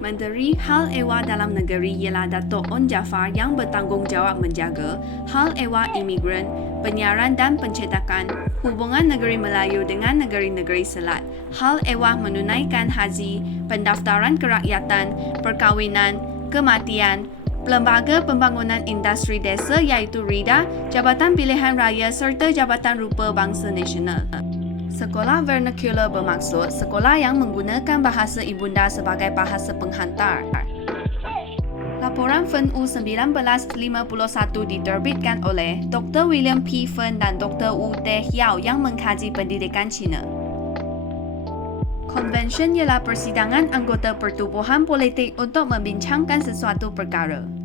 Menteri Hal Ehwal Dalam Negeri ialah Datuk On Jafar yang bertanggungjawab menjaga hal ehwal imigran, penyiaran dan pencetakan, hubungan negeri Melayu dengan negeri-negeri selat, hal ehwal menunaikan haji, pendaftaran kerakyatan, perkahwinan, kematian, Lembaga Pembangunan Industri Desa iaitu RIDA, Jabatan Pilihan Raya serta Jabatan Rupa Bangsa Nasional. Sekolah vernacular bermaksud sekolah yang menggunakan bahasa ibunda sebagai bahasa penghantar. Laporan FEN U 1951 diterbitkan oleh Dr. William P. Fen dan Dr. Wu Te Hiao yang mengkaji pendidikan Cina. Convention ialah persidangan anggota pertubuhan politik untuk membincangkan sesuatu perkara.